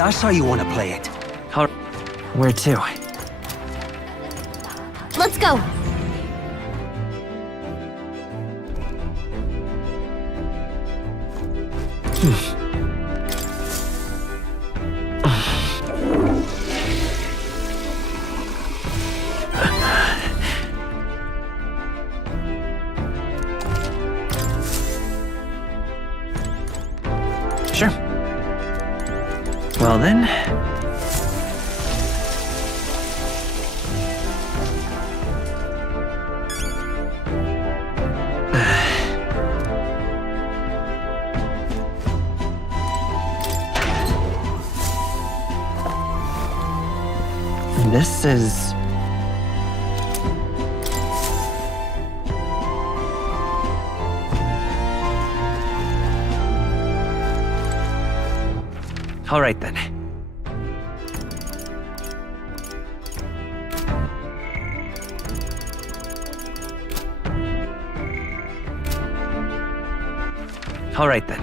That's how you want to play it. Where to? Let's go. Sure. Well then. This is... All right then. All right then.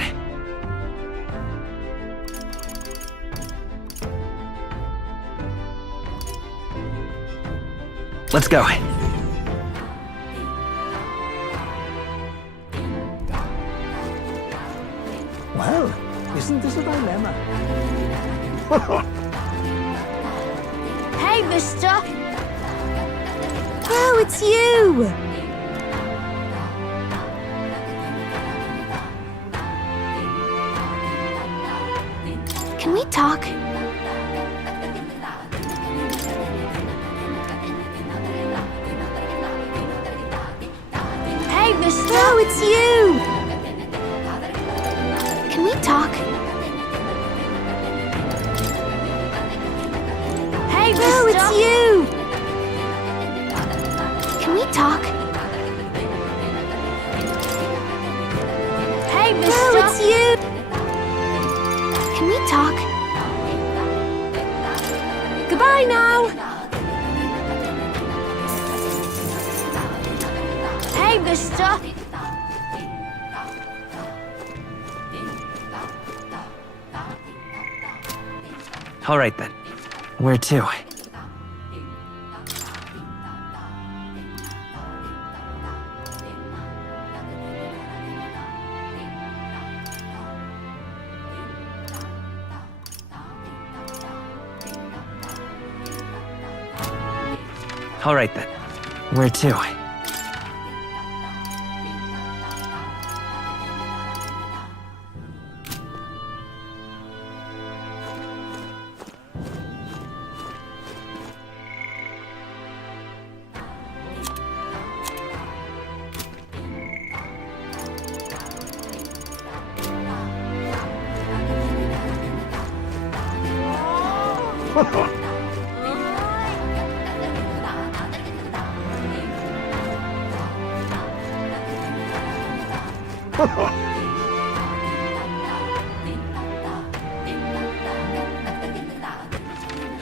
Let's go. Well, isn't this a dilemma? Hey, mister. Oh, it's you. Can we talk? Hey, mister. Oh, it's you. Can we talk? Hey, mister. Oh, it's you. Can we talk? Hey, mister. Oh, it's you. Can we talk? Goodbye now. Hey, mister. All right then. Where to? All right then. Where to?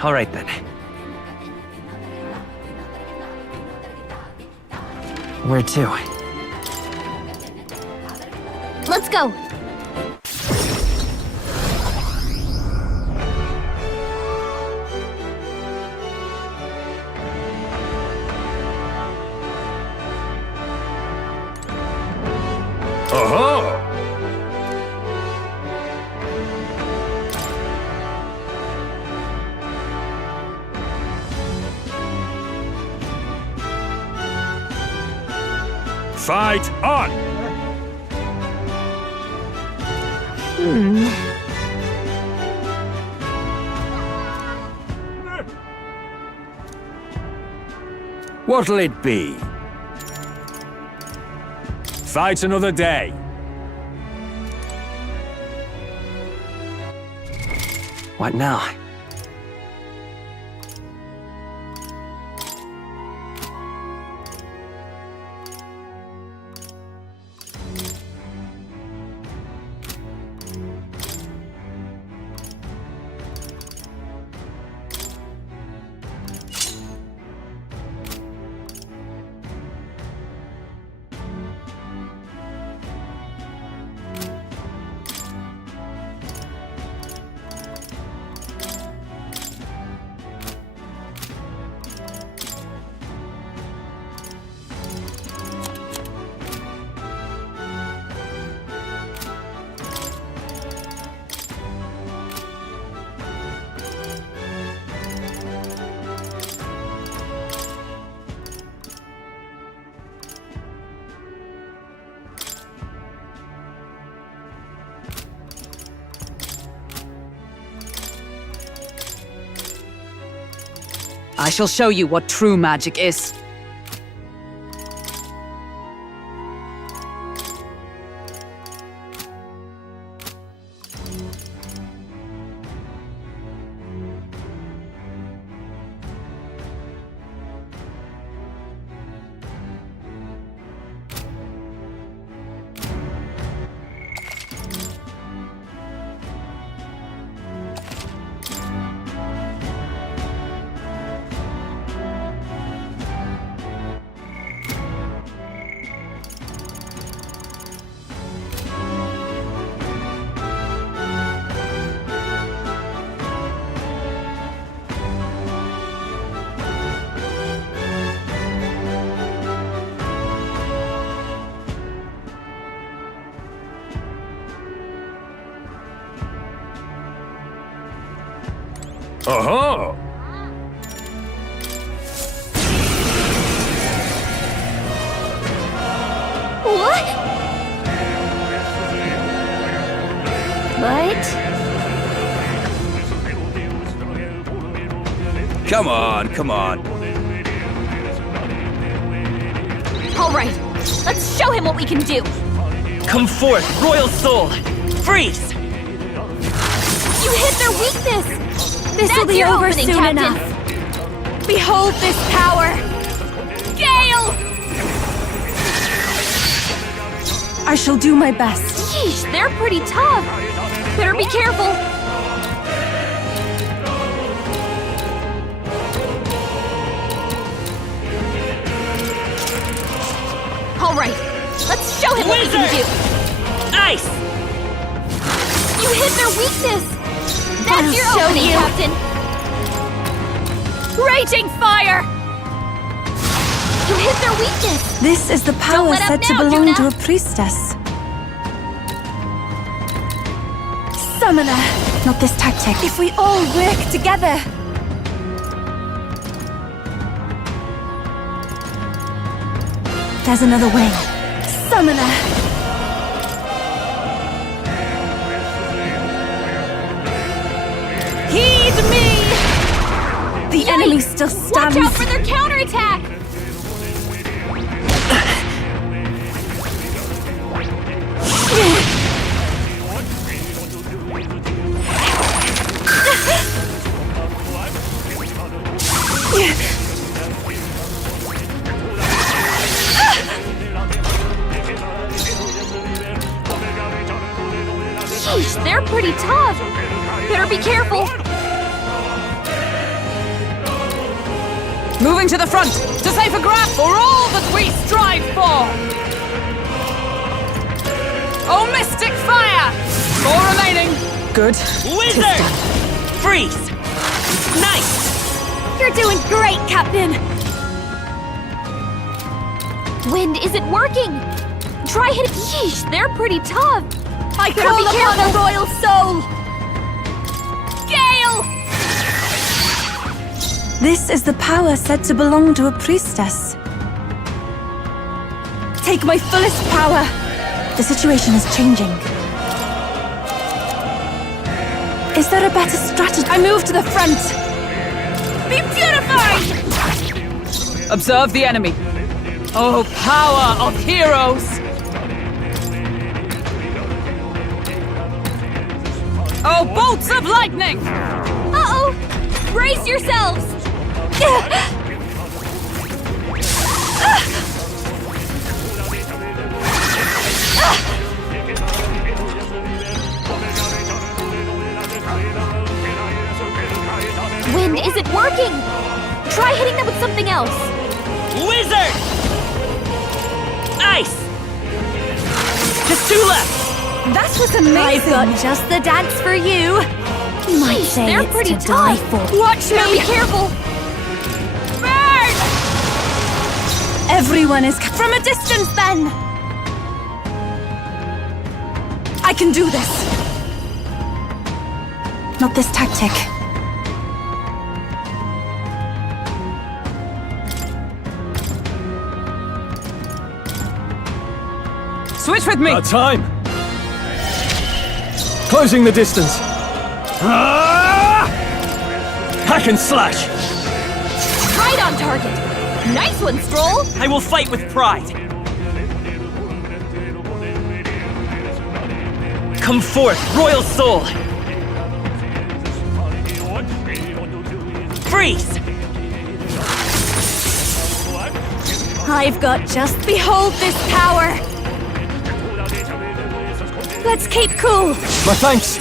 All right then. Where to? Let's go. Aha! Fight on! What'll it be? Fight another day. What now? I shall show you what true magic is. Oh-ho! What? What? Come on, come on. All right, let's show him what we can do. Come forth, royal soul! Freeze! You hit their weakness. This'll be over soon enough. Behold this power! Gale! I shall do my best. Yeesh, they're pretty tough. Better be careful. All right, let's show him what we can do. Ice! You hit their weakness. That's your opening, Captain. Raging fire! You hit their weakness. This is the power let up said to now, belong Juna. to a priestess. Summoner, not this tactic. If we all work together. There's another way. Summoner. Heed me! The enemy still stands. Watch out for their counterattack! Sheesh, they're pretty tough. Better be careful. Moving to the front, to save a grab for all that we strive for! Oh, mystic fire! 4 remaining. Good. Wizard! Freeze! Nice! You're doing great, Captain! Wind isn't working! Try hitting. Yeesh, they're pretty tough! I call upon the royal soul! Gale! This is the power said to belong to a priestess. Take my fullest power. The situation is changing. Is there a better strategy? I move to the front. Be purified! Observe the enemy. Oh, power of heroes! Oh, bolts of lightning! Uh-oh! Brace yourselves! Wind isn't working! Try hitting them with something else! Wizard! Ice! Just 2 left! That was amazing. I've got just the dance for you! You might Jeez, say they're it's pretty to die tough! for. Watch me! Be careful! Burn! Everyone is from a distance then. I can do this. Not this tactic. Switch with me! Our time! Closing the distance. Hack and slash! target. Nice one, Stroll! I will fight with pride. Come forth, royal soul. Freeze! I've got just behold this power! Let's keep cool! My thanks.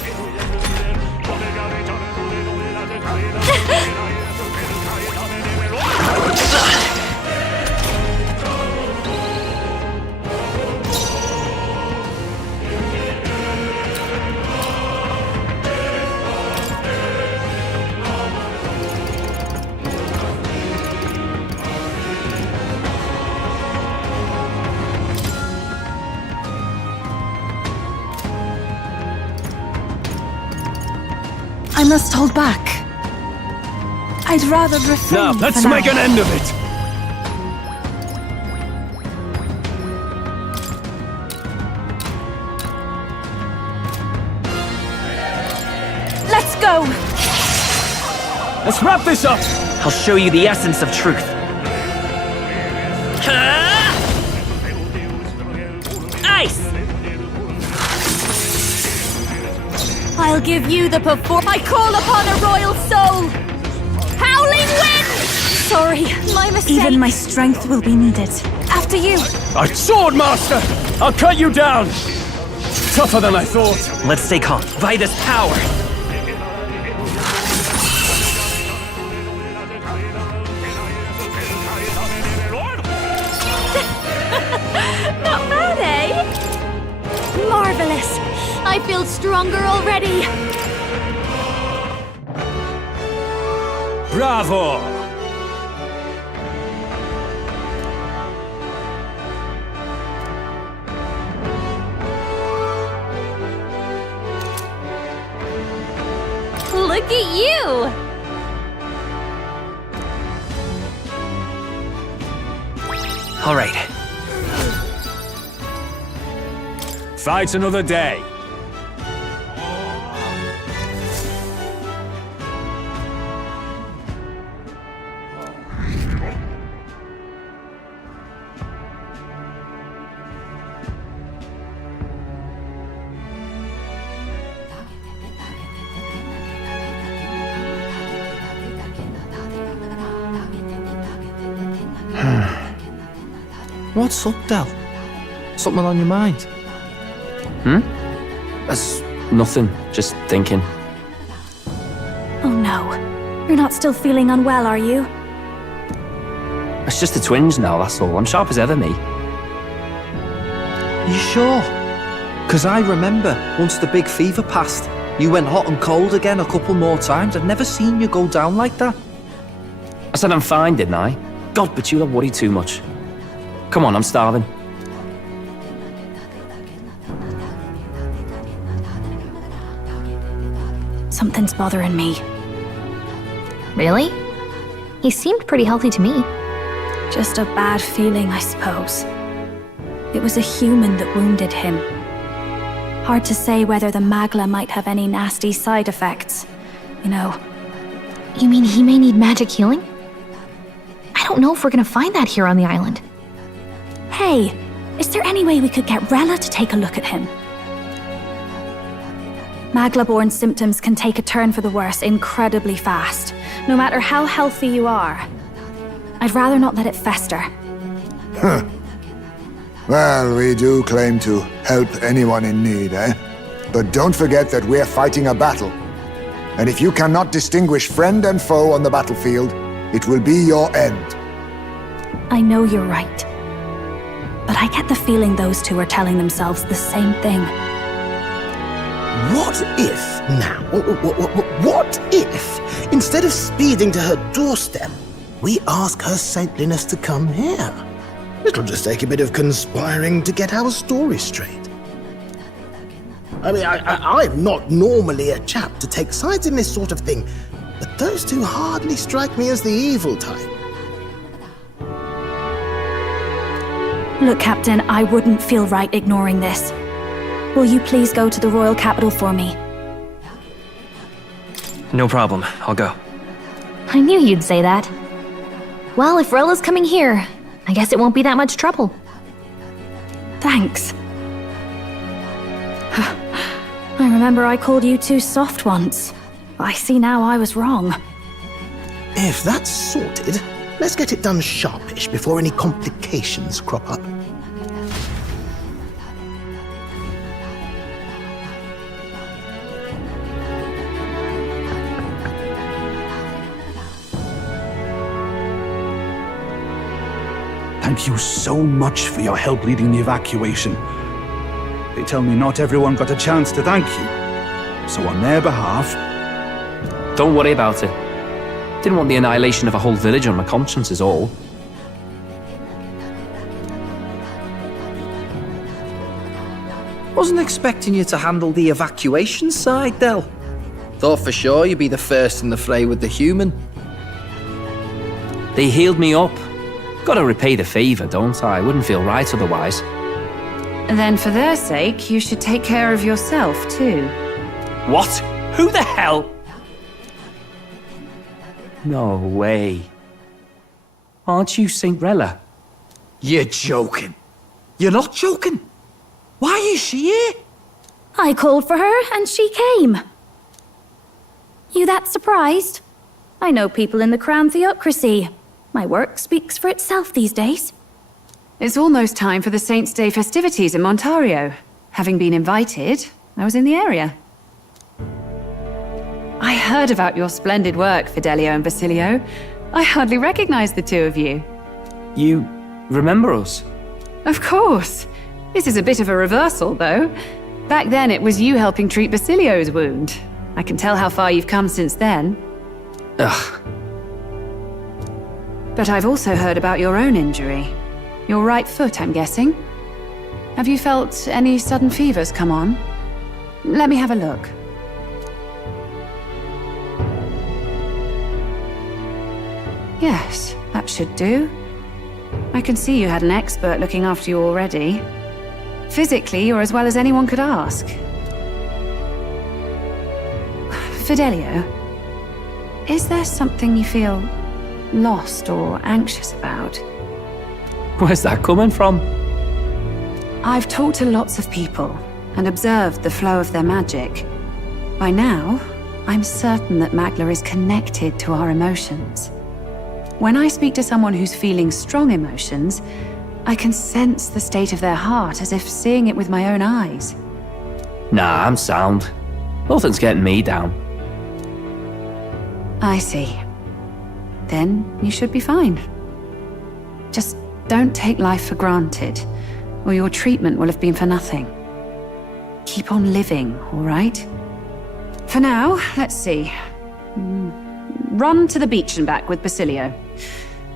I must hold back. I'd rather refrain. Now, let's for make now. an end of it. Let's go! Let's wrap this up. I'll show you the essence of truth. Ice! I'll give you the I call upon a royal soul! Howling wind! Sorry, my mistake. Even my strength will be needed. After you! A sword master! I'll cut you down! Tougher than I thought. Let's stay calm. By this power! Not bad, eh? Marvelous! I feel stronger already! Bravo! Look at you! All right. Fight another day. What's up, Del? Something on your mind? That's nothing. Just thinking. Oh no. You're not still feeling unwell, are you? It's just a twinge now, that's all. I'm sharp as ever, me. You sure? 'Cause I remember once the big fever passed, you went hot and cold again a couple more times. I've never seen you go down like that. I said I'm fine, didn't I? God, but you don't worry too much. Come on, I'm starving. Something's bothering me. Really? He seemed pretty healthy to me. Just a bad feeling, I suppose. It was a human that wounded him. Hard to say whether the Magla might have any nasty side effects. You know. You mean he may need magic healing? I don't know if we're gonna find that here on the island. Hey, is there any way we could get Rella to take a look at him? Magla-born symptoms can take a turn for the worse incredibly fast, no matter how healthy you are. I'd rather not let it fester. Well, we do claim to help anyone in need, eh? But don't forget that we're fighting a battle. And if you cannot distinguish friend and foe on the battlefield, it will be your end. I know you're right. But I get the feeling those two are telling themselves the same thing. What if, now, what if, instead of speeding to her doorstep, we ask her saintliness to come here? It'll just take a bit of conspiring to get our story straight. I mean, I'm not normally a chap to take sides in this sort of thing, but those two hardly strike me as the evil type. Look, Captain, I wouldn't feel right ignoring this. Will you please go to the royal capital for me? No problem. I'll go. I knew you'd say that. Well, if Rella's coming here, I guess it won't be that much trouble. Thanks. I remember I called you too soft once. But I see now I was wrong. If that's sorted, let's get it done sharpish before any complications crop up. Thank you so much for your help leading the evacuation. They tell me not everyone got a chance to thank you. So on their behalf... Don't worry about it. Didn't want the annihilation of a whole village on my conscience is all. Wasn't expecting you to handle the evacuation side, Del. Thought for sure you'd be the first in the fray with the human. They healed me up. Gotta repay the favor, don't I? Wouldn't feel right otherwise. Then for their sake, you should take care of yourself, too. What? Who the hell? No way. Aren't you St. Rella? You're joking. You're not joking. Why is she here? I called for her and she came. You that surprised? I know people in the Crown Theocracy. My work speaks for itself these days. It's almost time for the Saints' Day festivities in Montario. Having been invited, I was in the area. I heard about your splendid work, Fidelio and Basilio. I hardly recognized the two of you. You remember us? Of course. This is a bit of a reversal, though. Back then, it was you helping treat Basilio's wound. I can tell how far you've come since then. Ugh. But I've also heard about your own injury. Your right foot, I'm guessing. Have you felt any sudden fevers come on? Let me have a look. Yes, that should do. I can see you had an expert looking after you already. Physically, you're as well as anyone could ask. Fidelio, is there something you feel lost or anxious about? Where's that coming from? I've talked to lots of people and observed the flow of their magic. By now, I'm certain that Magla is connected to our emotions. When I speak to someone who's feeling strong emotions, I can sense the state of their heart as if seeing it with my own eyes. Nah, I'm sound. Nothing's getting me down. I see. Then you should be fine. Just don't take life for granted, or your treatment will have been for nothing. Keep on living, all right? For now, let's see. Run to the beach and back with Basilio.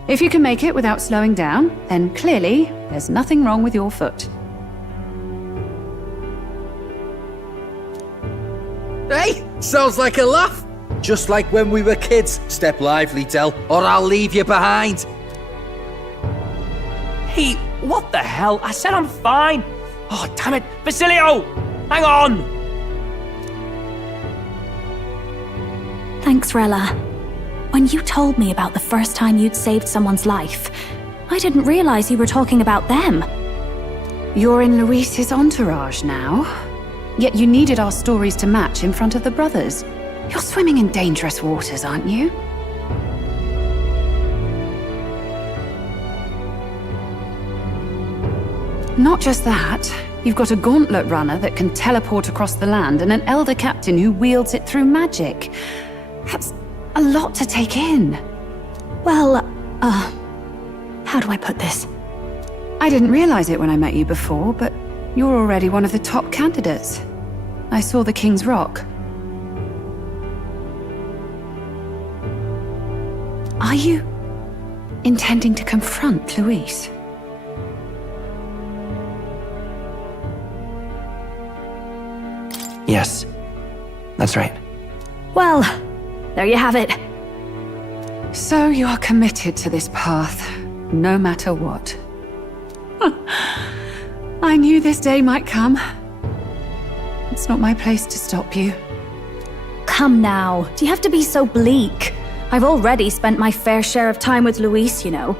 If you can make it without slowing down, then clearly there's nothing wrong with your foot. Hey, sounds like a laugh. Just like when we were kids. Step lively, Del, or I'll leave you behind. Hey, what the hell? I said I'm fine. Oh, damn it. Basilio! Hang on! Thanks, Rella. When you told me about the first time you'd saved someone's life, I didn't realize you were talking about them. You're in Luis's entourage now. Yet you needed our stories to match in front of the brothers. You're swimming in dangerous waters, aren't you? Not just that, you've got a gauntlet runner that can teleport across the land and an elder captain who wields it through magic. That's a lot to take in. Well, how do I put this? I didn't realize it when I met you before, but you're already one of the top candidates. I saw the King's Rock. Are you intending to confront Luis? Yes, that's right. Well, there you have it. So you are committed to this path, no matter what. I knew this day might come. It's not my place to stop you. Come now, do you have to be so bleak? I've already spent my fair share of time with Luis, you know.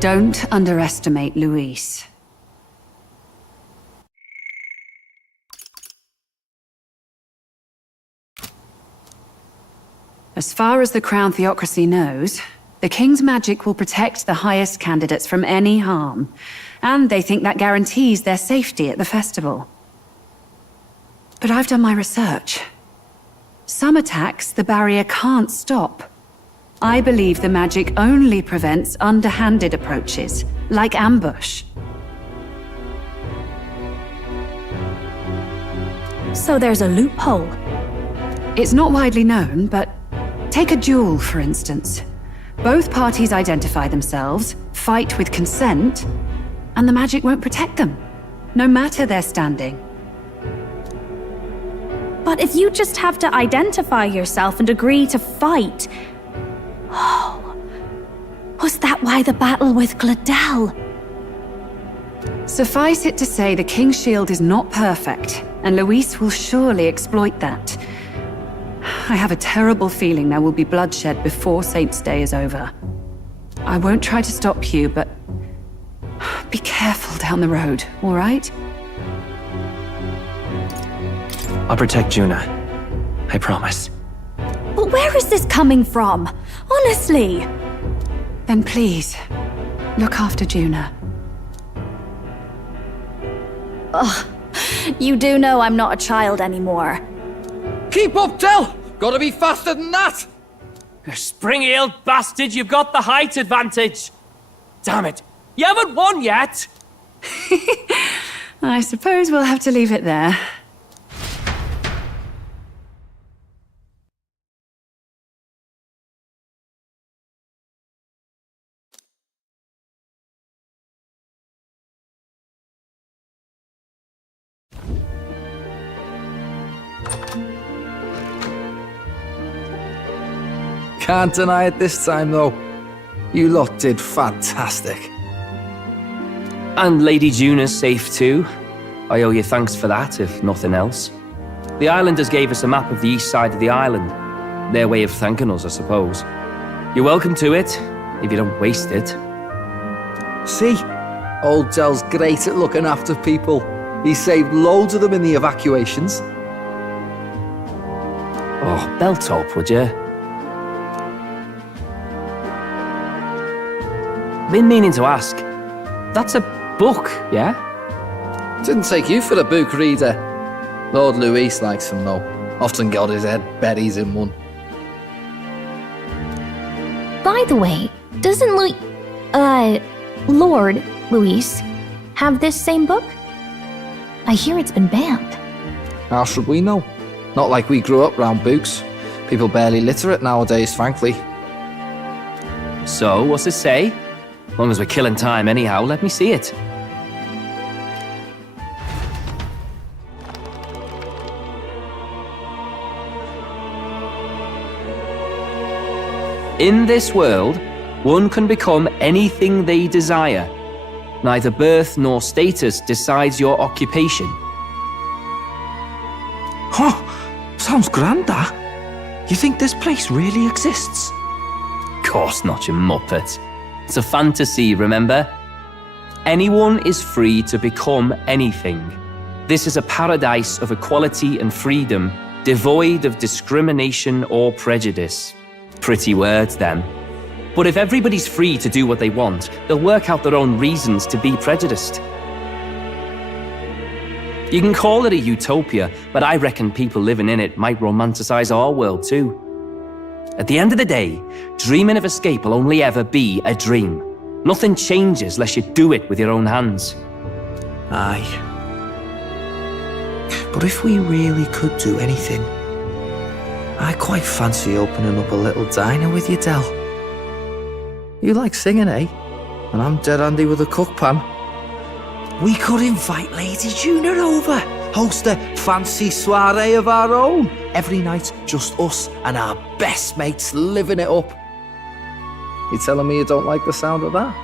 Don't underestimate Luis. As far as the Crown Theocracy knows, the King's magic will protect the highest candidates from any harm, and they think that guarantees their safety at the festival. But I've done my research. Some attacks the barrier can't stop. I believe the magic only prevents underhanded approaches, like ambush. So there's a loophole. It's not widely known, but take a duel, for instance. Both parties identify themselves, fight with consent, and the magic won't protect them, no matter their standing. But if you just have to identify yourself and agree to fight... Oh, was that why the battle with Gladel? Suffice it to say the King's shield is not perfect, and Luis will surely exploit that. I have a terrible feeling there will be bloodshed before Saint's Day is over. I won't try to stop you, but be careful down the road, all right? I'll protect Juna. I promise. But where is this coming from? Honestly! Then please, look after Juna. Ugh. You do know I'm not a child anymore. Keep up, Del! Gotta be faster than that! You spring-heeled bastard, you've got the height advantage! Damn it, you haven't won yet! I suppose we'll have to leave it there. Can't deny it this time, though. You lot did fantastic. And Lady Juna's safe too. I owe you thanks for that, if nothing else. The islanders gave us a map of the east side of the island. Their way of thanking us, I suppose. You're welcome to it, if you don't waste it. See? Old Del's great at looking after people. He saved loads of them in the evacuations. Oh, belt up, would you? Been meaning to ask. That's a book, yeah? Didn't take you for a book reader. Lord Luis likes them, though. Often got his head berries in one. By the way, doesn't Lord, Luis, have this same book? I hear it's been banned. How should we know? Not like we grew up round books. People barely literate nowadays, frankly. So, what's it say? As long as we're killing time anyhow, let me see it. In this world, one can become anything they desire. Neither birth nor status decides your occupation. Huh, sounds grand, that. You think this place really exists? Course not, you muppet. It's a fantasy, remember? Anyone is free to become anything. This is a paradise of equality and freedom, devoid of discrimination or prejudice. Pretty words, then. But if everybody's free to do what they want, they'll work out their own reasons to be prejudiced. You can call it a utopia, but I reckon people living in it might romanticize our world too. At the end of the day, dreaming of escape will only ever be a dream. Nothing changes unless you do it with your own hands. Aye. But if we really could do anything, I quite fancy opening up a little diner with you, Del. You like singing, eh? And I'm dead handy with a cook pan. We could invite Lady Juna over, host a fancy soiree of our own. Every night, just us and our best mates living it up. You telling me you don't like the sound of that?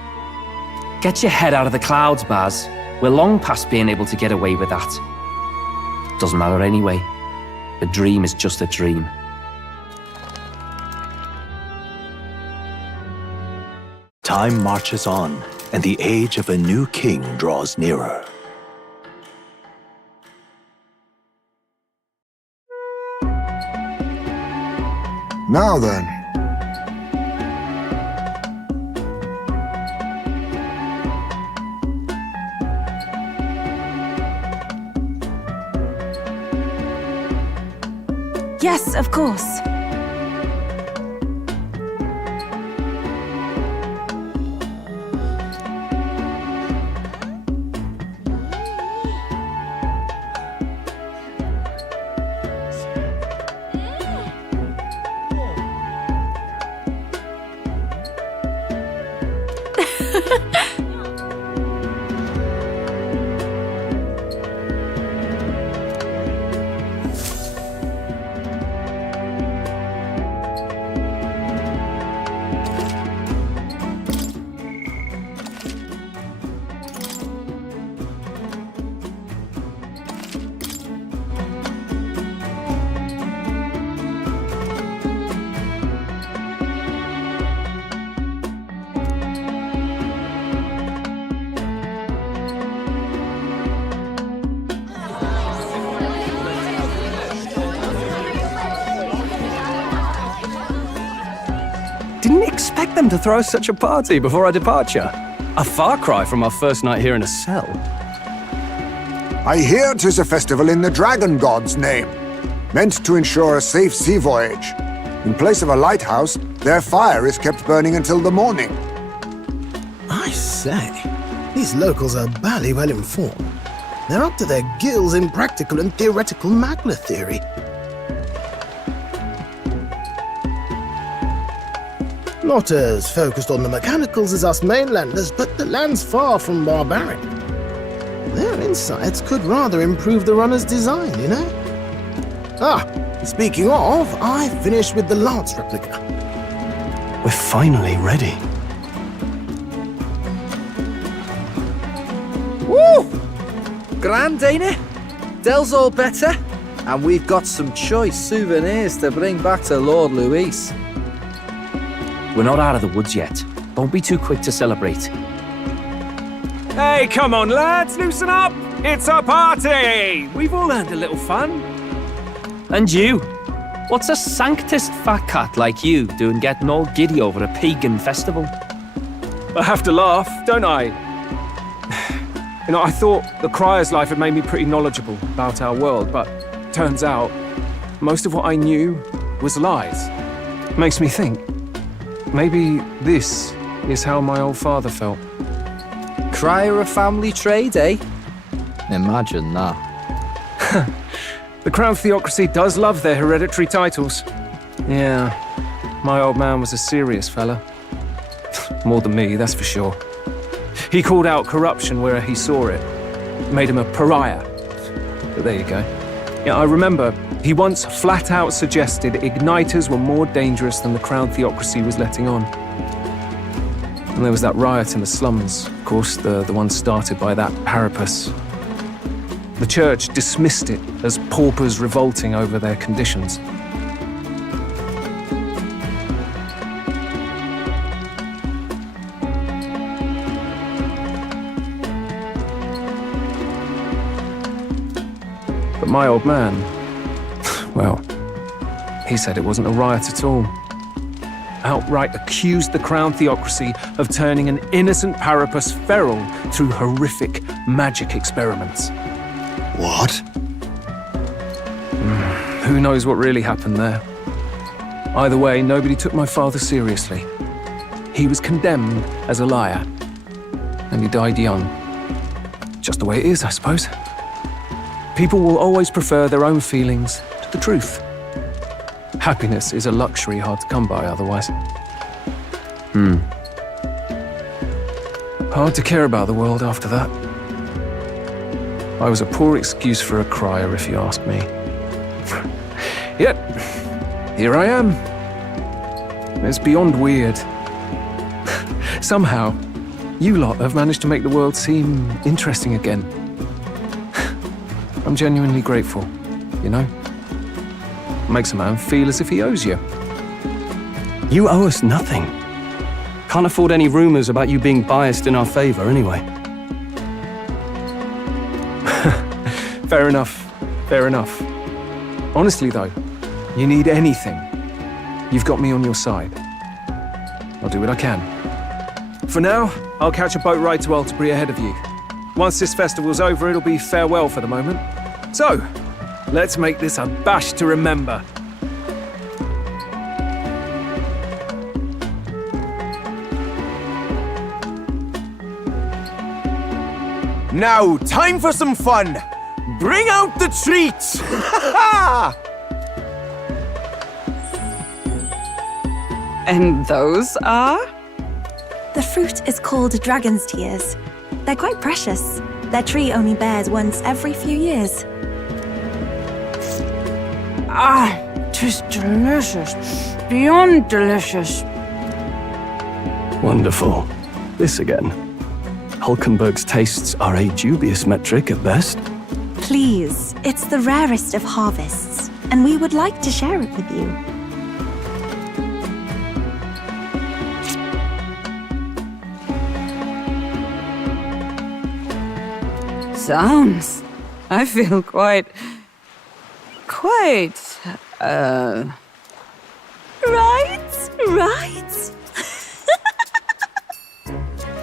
Get your head out of the clouds, Baz. We're long past being able to get away with that. Doesn't matter anyway. A dream is just a dream. Time marches on, and the age of a new king draws nearer. Now then. Yes, of course. Didn't expect them to throw such a party before our departure. A far cry from our first night here in a cell. I hear 'tis a festival in the Dragon God's name, meant to ensure a safe sea voyage. In place of a lighthouse, their fire is kept burning until the morning. I say, these locals are bally well informed. They're up to their gills in practical and theoretical magna theory. Not as focused on the mechanicals as us mainlanders, but the land's far from barbaric. Their insights could rather improve the runner's design, you know? Ah, speaking of, I finished with the Lance replica. We're finally ready. Woo! Grand, ain't it? Del's all better, and we've got some choice souvenirs to bring back to Lord Luis. We're not out of the woods yet. Don't be too quick to celebrate. Hey, come on, lads, loosen up! It's a party! We've all earned a little fun. And you? What's a sanctist fat cat like you doing getting all giddy over a pagan festival? I have to laugh, don't I? You know, I thought the Crier's life had made me pretty knowledgeable about our world, but turns out most of what I knew was lies. Makes me think, maybe this is how my old father felt. Crier a family trade, eh? Imagine that. The Crown Theocracy does love their hereditary titles. Yeah, my old man was a serious fella. More than me, that's for sure. He called out corruption where he saw it. Made him a pariah. But there you go. Yeah, I remember he once flat out suggested igniters were more dangerous than the Crown Theocracy was letting on. And there was that riot in the slums, of course, the one started by that Parapus. The church dismissed it as paupers revolting over their conditions. But my old man, well, he said it wasn't a riot at all. Outright accused the Crown Theocracy of turning an innocent Parapus feral through horrific magic experiments. What? Who knows what really happened there? Either way, nobody took my father seriously. He was condemned as a liar, and he died young. Just the way it is, I suppose. People will always prefer their own feelings to the truth. Happiness is a luxury hard to come by otherwise. Hard to care about the world after that. I was a poor excuse for a crier, if you ask me. Yet, here I am. It's beyond weird. Somehow, you lot have managed to make the world seem interesting again. I'm genuinely grateful, you know? Makes a man feel as if he owes you. You owe us nothing. Can't afford any rumors about you being biased in our favor anyway. Fair enough. Fair enough. Honestly, though, you need anything, you've got me on your side. I'll do what I can. For now, I'll catch a boat ride to Altabury ahead of you. Once this festival's over, it'll be farewell for the moment. So, let's make this a bash to remember. Now, time for some fun! Bring out the treats! And those are? The fruit is called dragon's tears. They're quite precious. Their tree only bears once every few years. Ah, 'tis delicious. Beyond delicious. Wonderful. This again. Hulkenberg's tastes are a dubious metric at best. Please, it's the rarest of harvests, and we would like to share it with you. Sounds. I feel quite. Right?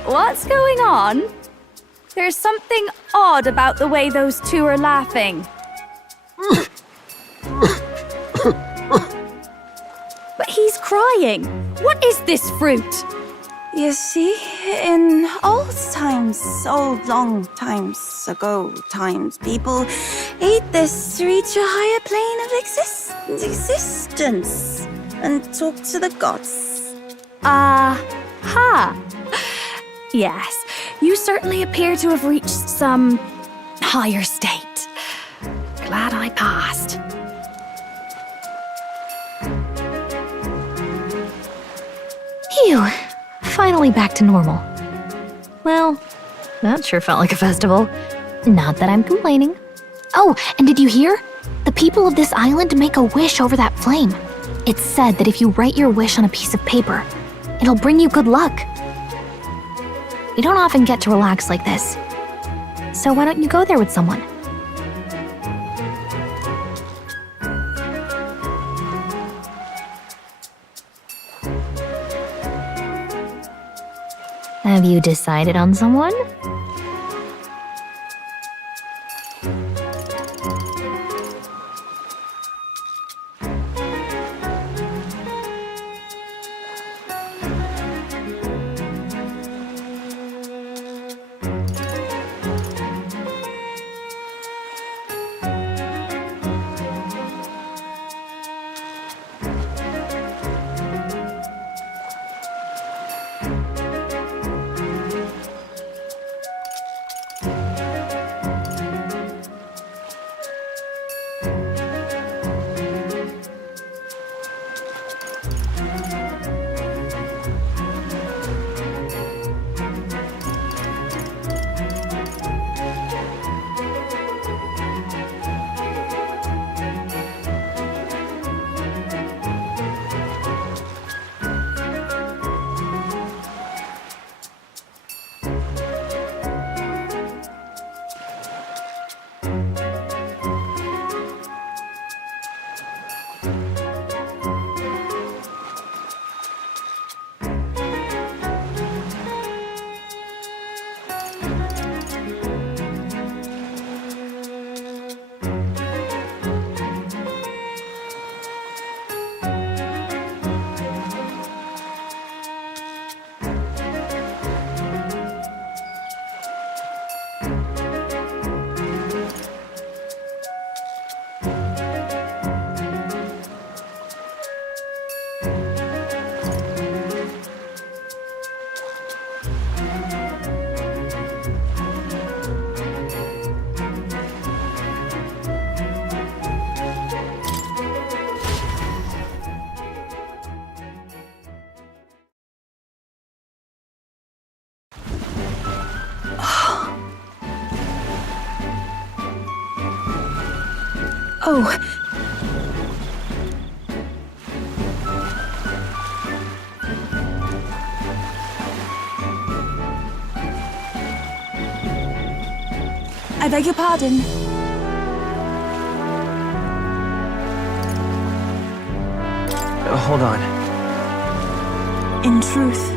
What's going on? There's something odd about the way those two are laughing. But he's crying. What is this fruit? You see, in old long times ago people ate this to reach a higher plane of existence and talk to the gods. Ha! Yes, you certainly appear to have reached some higher state. Glad I passed. Phew. Finally back to normal. Well, that sure felt like a festival. Not that I'm complaining. Oh, and did you hear? The people of this island make a wish over that flame. It's said that if you write your wish on a piece of paper, it'll bring you good luck. We don't often get to relax like this. So why don't you go there with someone? Have you decided on someone? Oh. I beg your pardon. Hold on. In truth.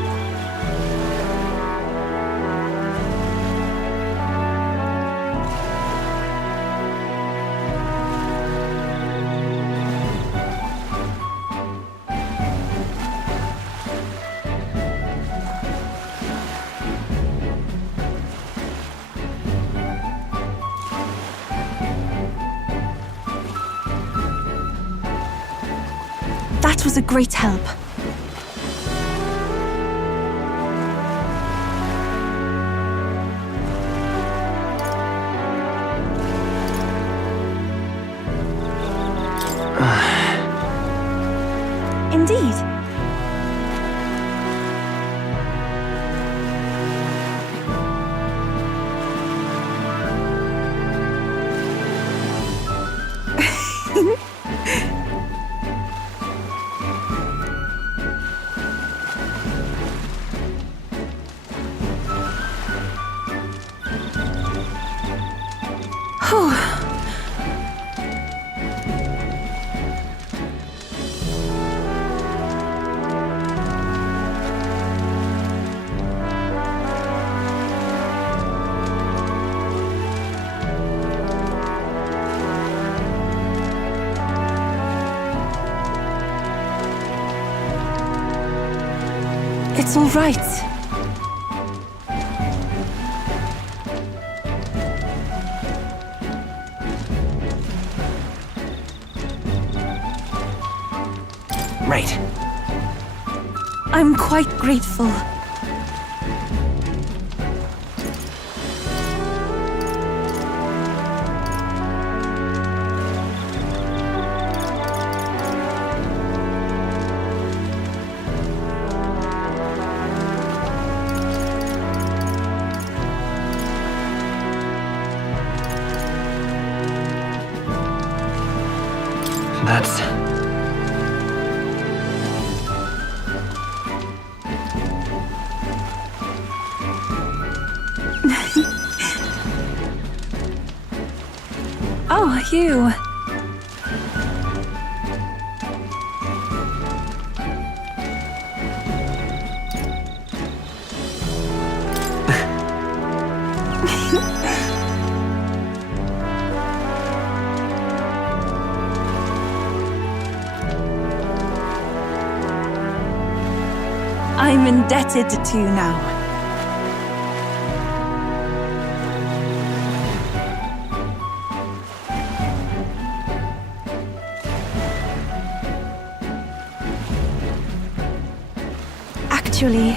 That was a great help. Indeed. It's all right. Right. I'm quite grateful. That's... Oh, you. I'm indebted to you now. Actually...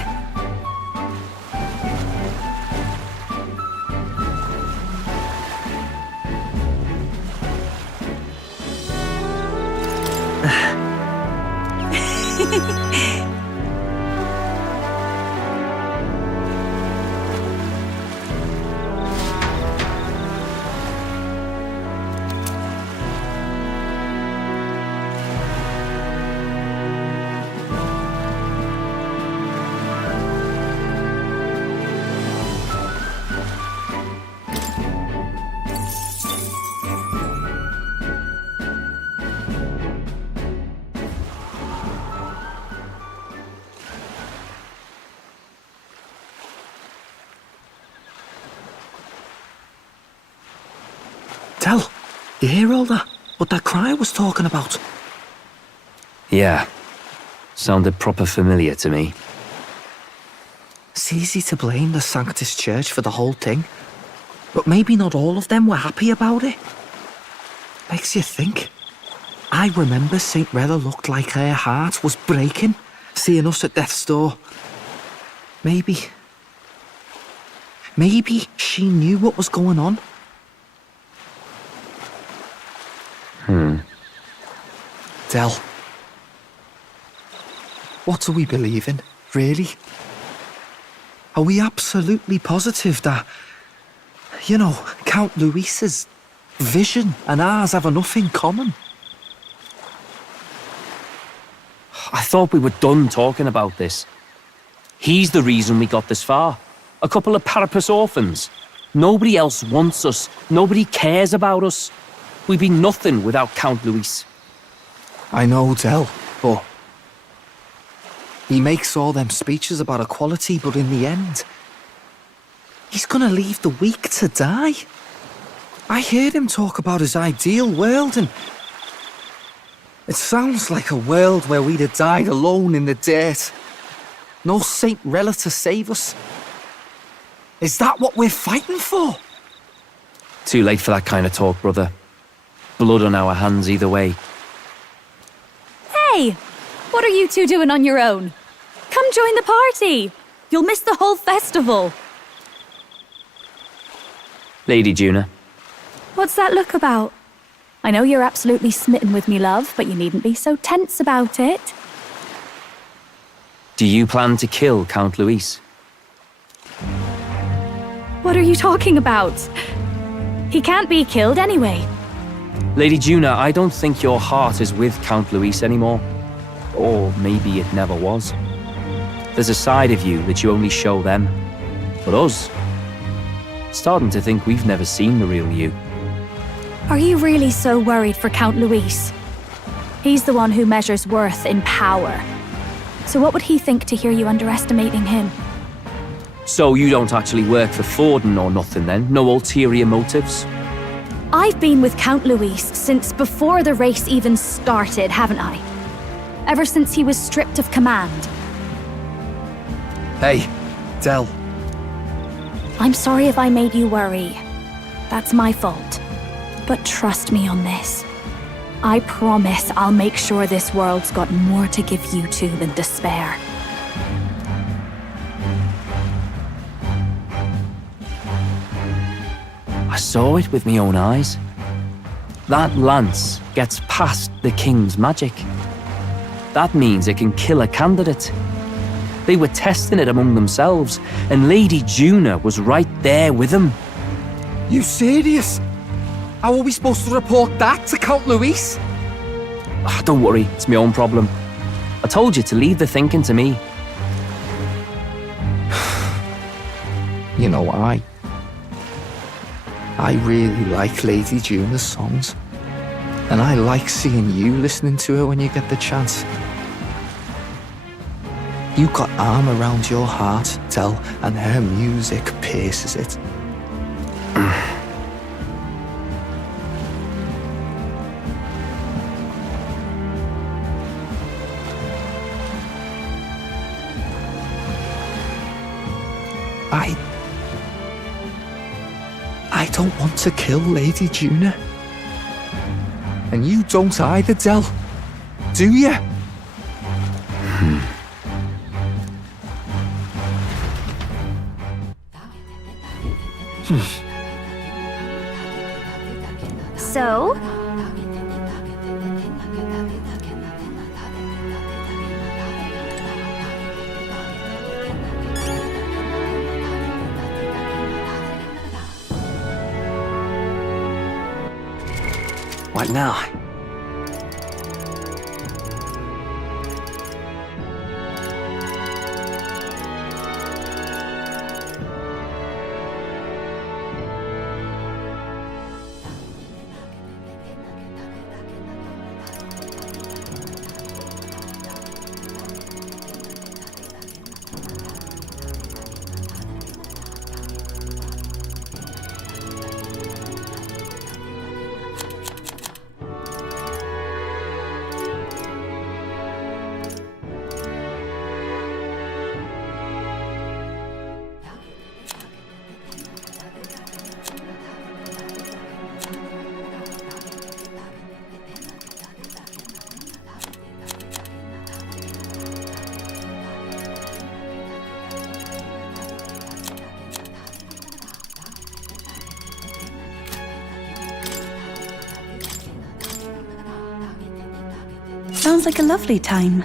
Del, you hear all that? What that cry was talking about? Yeah. Sounded proper familiar to me. It's easy to blame the Sanctus Church for the whole thing, but maybe not all of them were happy about it. Makes you think. I remember St. Rella looked like her heart was breaking, seeing us at death's door. Maybe she knew what was going on. Del, what do we believe in, really? Are we absolutely positive that, you know, Count Luis is Vision and ours have enough in common. I thought we were done talking about this. He's the reason we got this far. A couple of Parapus orphans. Nobody else wants us. Nobody cares about us. We'd be nothing without Count Luis. I know, Del, but... He makes all them speeches about equality, but in the end... He's gonna leave the weak to die. I heard him talk about his ideal world, and... It sounds like a world where we'd have died alone in the dirt. No Saint Rella to save us. Is that what we're fighting for? Too late for that kind of talk, brother. Blood on our hands either way. Hey! What are you two doing on your own? Come join the party! You'll miss the whole festival. Lady Juna. What's that look about? I know you're absolutely smitten with me, love, but you needn't be so tense about it. Do you plan to kill Count Luis? What are you talking about? He can't be killed anyway. Lady Juna, I don't think your heart is with Count Luis anymore. Or maybe it never was. There's a side of you that you only show them. But us, starting to think we've never seen the real you. Are you really so worried for Count Luis? He's the one who measures worth in power. So what would he think to hear you underestimating him? So you don't actually work for Forden or nothing then? No ulterior motives? I've been with Count Luis since before the race even started, haven't I? Ever since he was stripped of command. Hey, Del. I'm sorry if I made you worry. That's my fault. But trust me on this. I promise I'll make sure this world's got more to give you two than despair. I saw it with my own eyes. That lance gets past the king's magic. That means it can kill a candidate. They were testing it among themselves, and Lady Juna was right there with them. You serious? How are we supposed to report that to Count Luis? Don't worry, it's my own problem. I told you to leave the thinking to me. You know, I really like Lady Juna's songs. And I like seeing you listening to her when you get the chance. You got arm around your heart, Del, and her music pierces it. I don't want to kill Lady Juna. And you don't either, Del. Do you? So? What now? Sounds like a lovely time.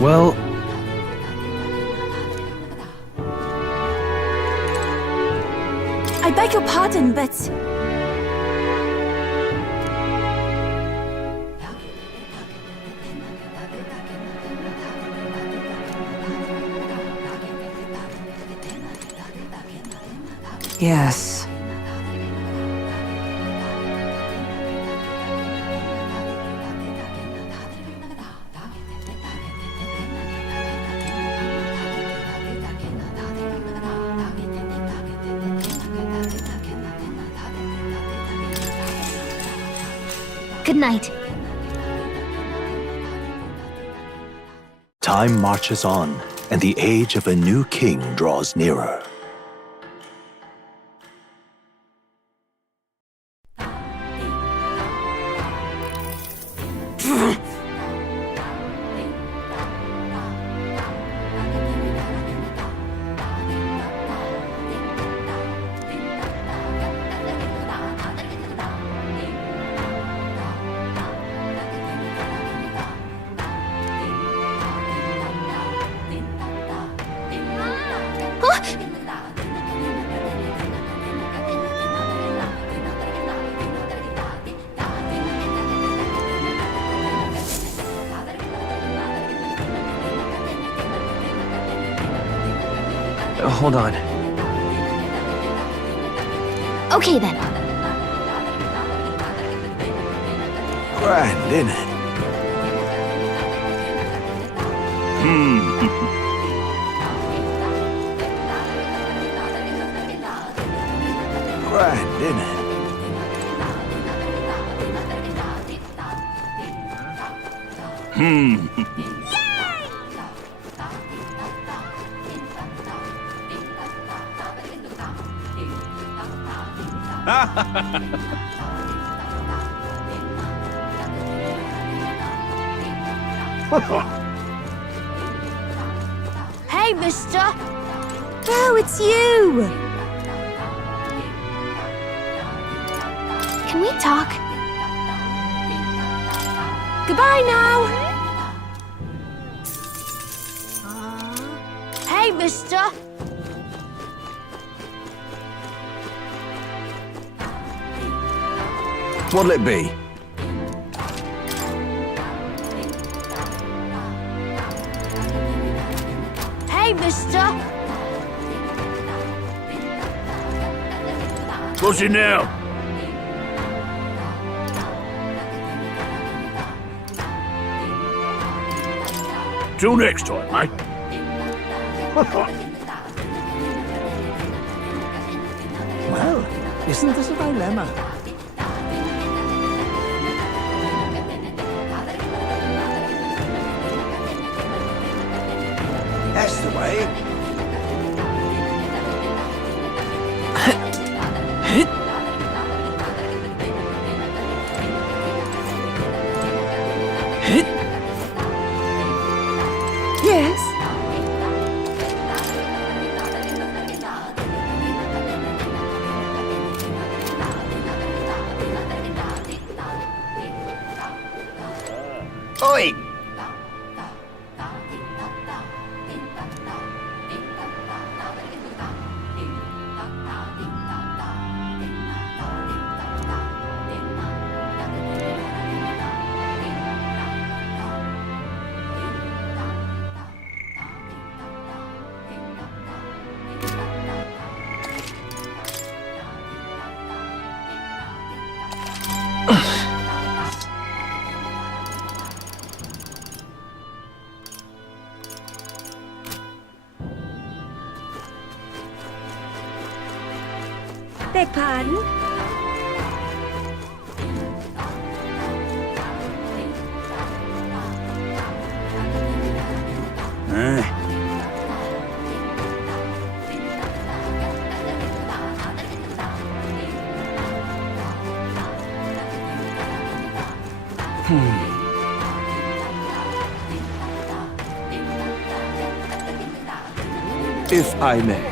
Well, I beg your pardon, but... Yes. Good night. Time marches on, and the age of a new king draws nearer. hold on. Okay then. Grand, innit? Grand, innit? Hey, mister! Oh, it's you! Can we talk? Goodbye now! Hey, mister! What'll it be? Hey, mister! What's it now? Till next time, mate. Well, isn't this a dilemma? That's the way. Yes? Oi! Beg pardon? If I may.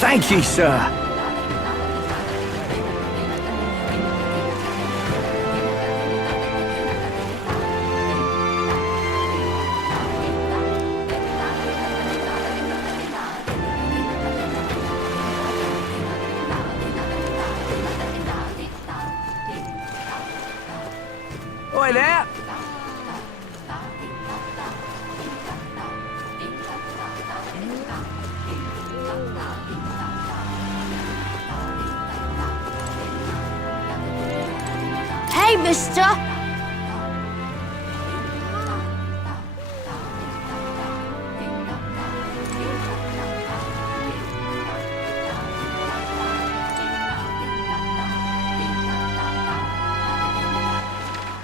Thank you, sir. Oi there! Hey, mister!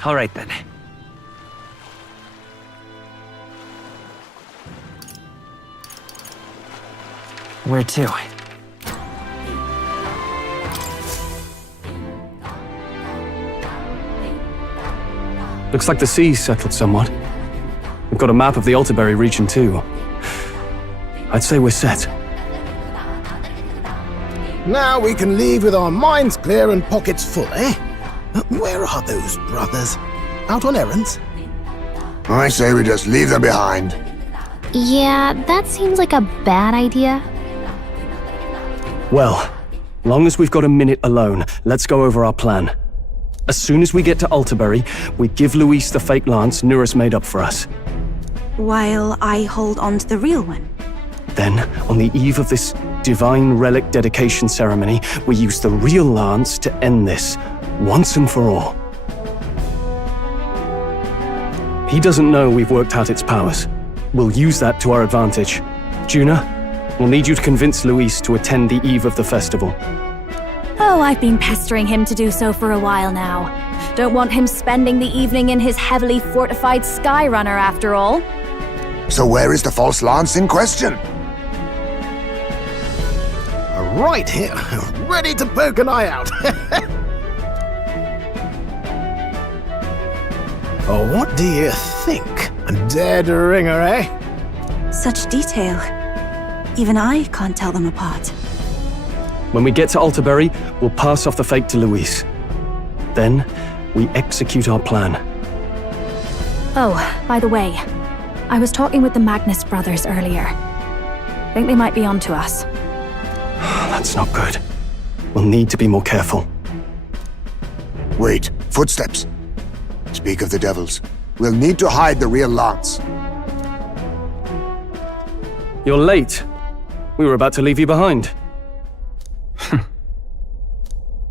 All right, then. Where to? Looks like the sea's settled somewhat. We've got a map of the Altaberry region too. I'd say we're set. Now we can leave with our minds clear and pockets full, eh? Where are those brothers? Out on errands? I say we just leave them behind. Yeah, that seems like a bad idea. Well, long as we've got a minute alone, let's go over our plan. As soon as we get to Altaberry, we give Luis the fake lance Nurus made up for us. While I hold on to the real one. Then, on the eve of this divine relic dedication ceremony, we use the real lance to end this, once and for all. He doesn't know we've worked out its powers. We'll use that to our advantage. Juna, we'll need you to convince Luis to attend the eve of the festival. Oh, I've been pestering him to do so for a while now. Don't want him spending the evening in his heavily fortified Skyrunner after all. So where is the false lance in question? Right here, ready to poke an eye out. Oh, what do you think? Dead ringer, eh? Such detail. Even I can't tell them apart. When we get to Altaberry, we'll pass off the fake to Luis. Then, we execute our plan. Oh, by the way, I was talking with the Magnus brothers earlier. Think they might be onto us. That's not good. We'll need to be more careful. Wait, footsteps. Speak of the devils. We'll need to hide the real lance. You're late. We were about to leave you behind.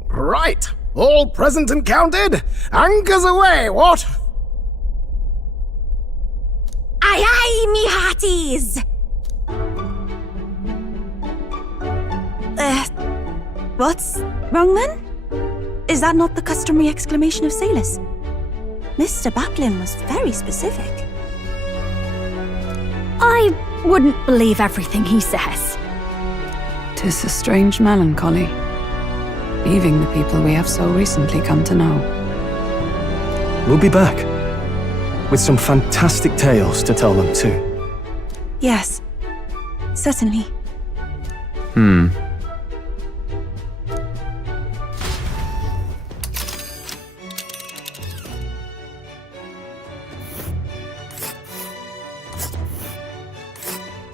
Right, all present and counted? Anchors away, what? Aye, aye, me hearties! What's wrong then? Is that not the customary exclamation of sailors? Mr. Batlin was very specific. I wouldn't believe everything he says. 'Tis a strange melancholy, leaving the people we have so recently come to know. We'll be back. With some fantastic tales to tell them too. Yes, certainly.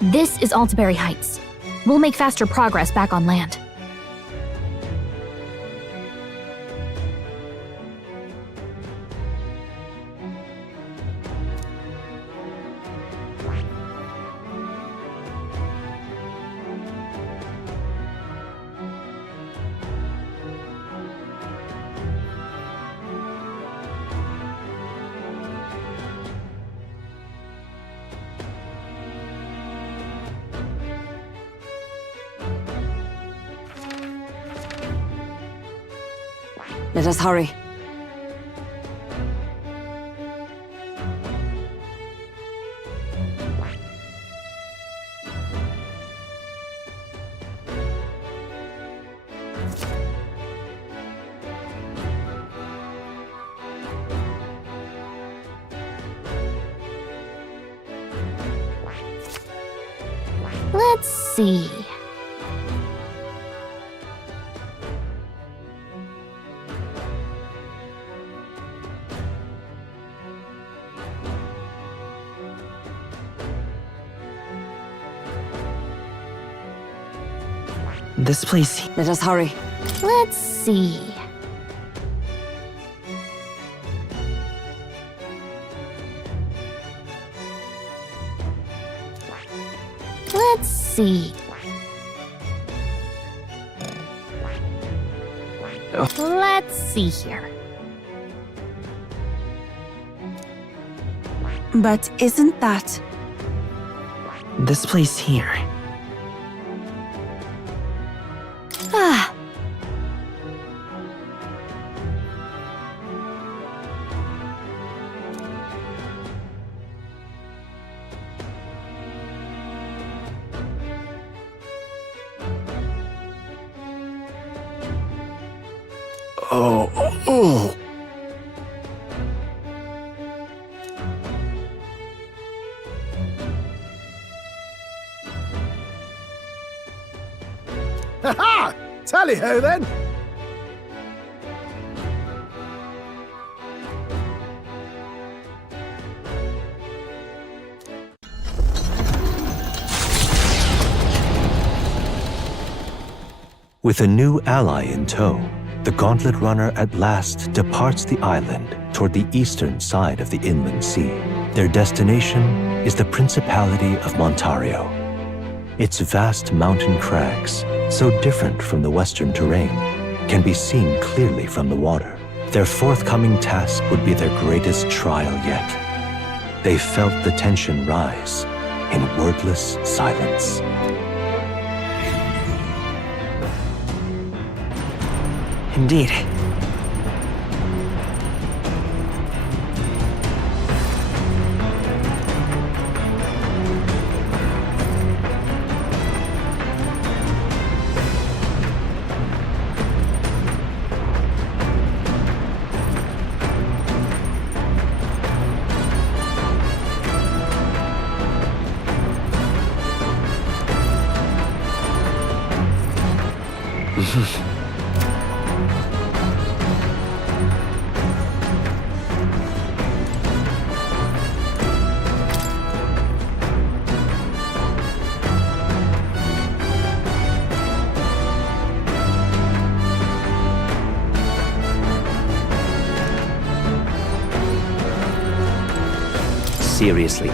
This is Altaberry Heights. We'll make faster progress back on land. Let us hurry. Let's see. This place. Let us hurry. Let's see. Let's see. Let's see here. But isn't that... This place here. Ah. Oh. Ha-ha! Tally-ho, then! With a new ally in tow, the Gauntlet Runner at last departs the island toward the eastern side of the inland sea. Their destination is the Principality of Montario. Its vast mountain crags, so different from the western terrain, can be seen clearly from the water. Their forthcoming task would be their greatest trial yet. They felt the tension rise in wordless silence. Indeed. Seriously.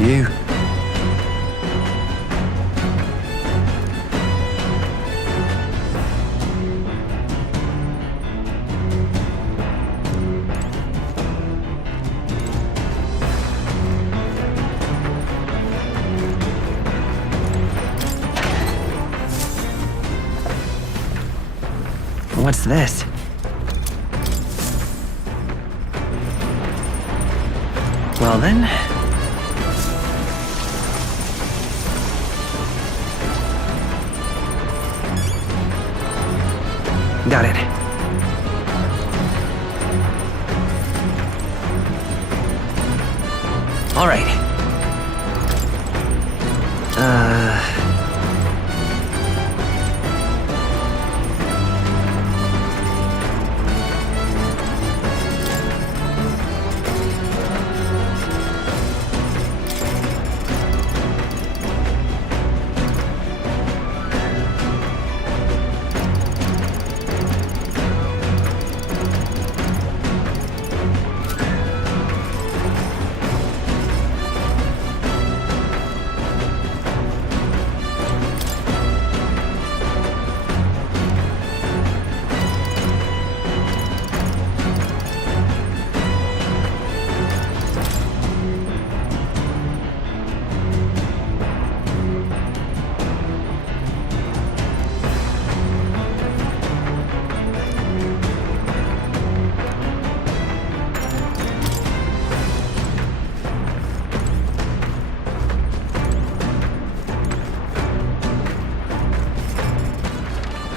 You. What's this? Well then... Got it. All right.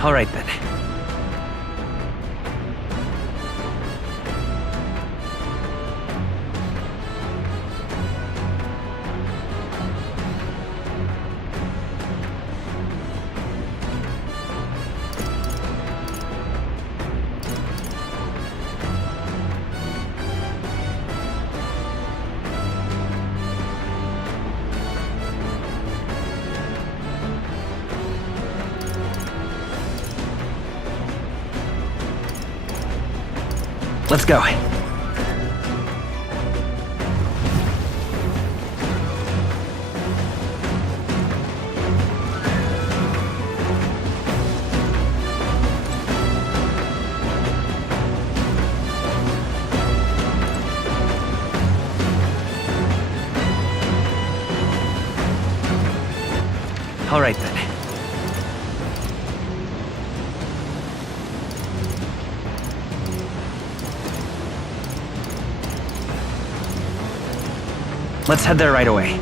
All right, then. Let's go. All right then. Let's head there right away.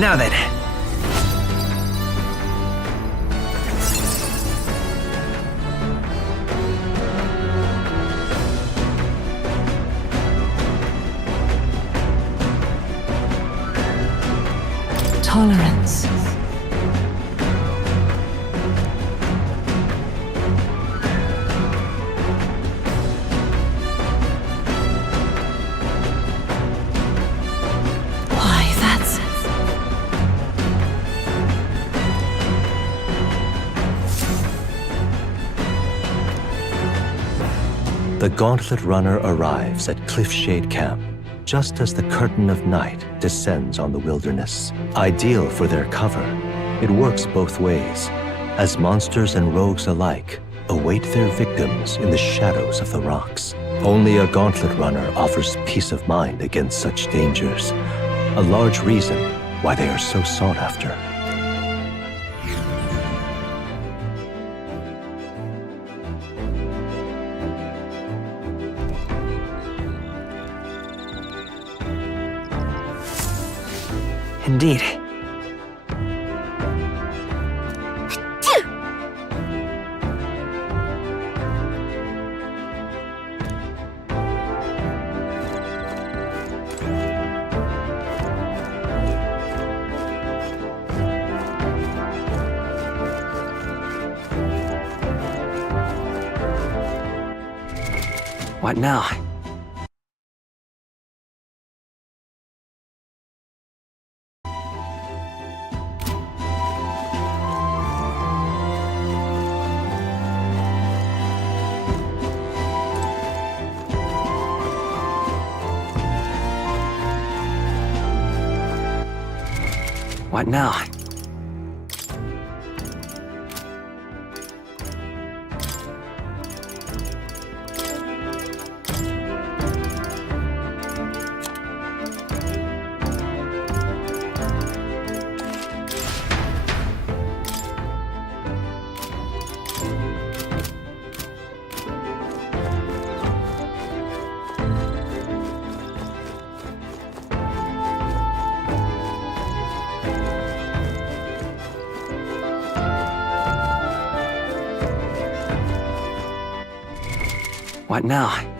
Now then. Tolerance. Why, that's... The Gauntlet Runner arrives at Cliffshade Camp just as the curtain of night descends on the wilderness. Ideal for their cover, it works both ways, as monsters and rogues alike await their victims in the shadows of the rocks. Only a Gauntlet Runner offers peace of mind against such dangers, a large reason why they are so sought after. Indeed. What now? What now? What now?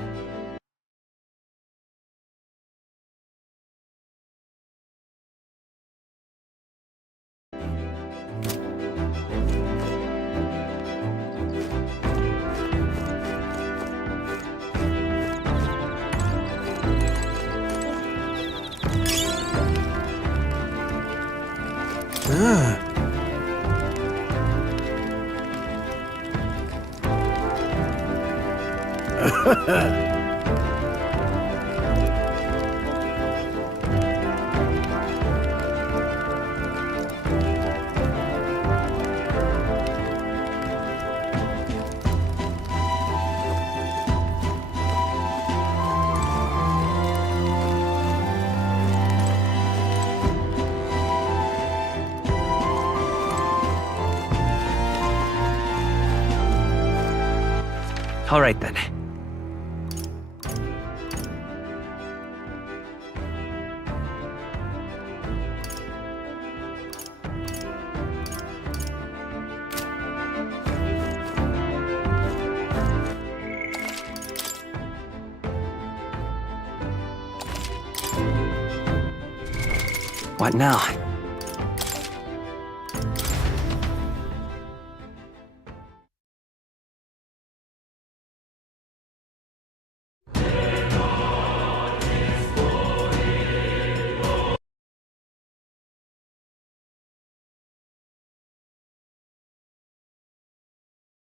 All right then. What now?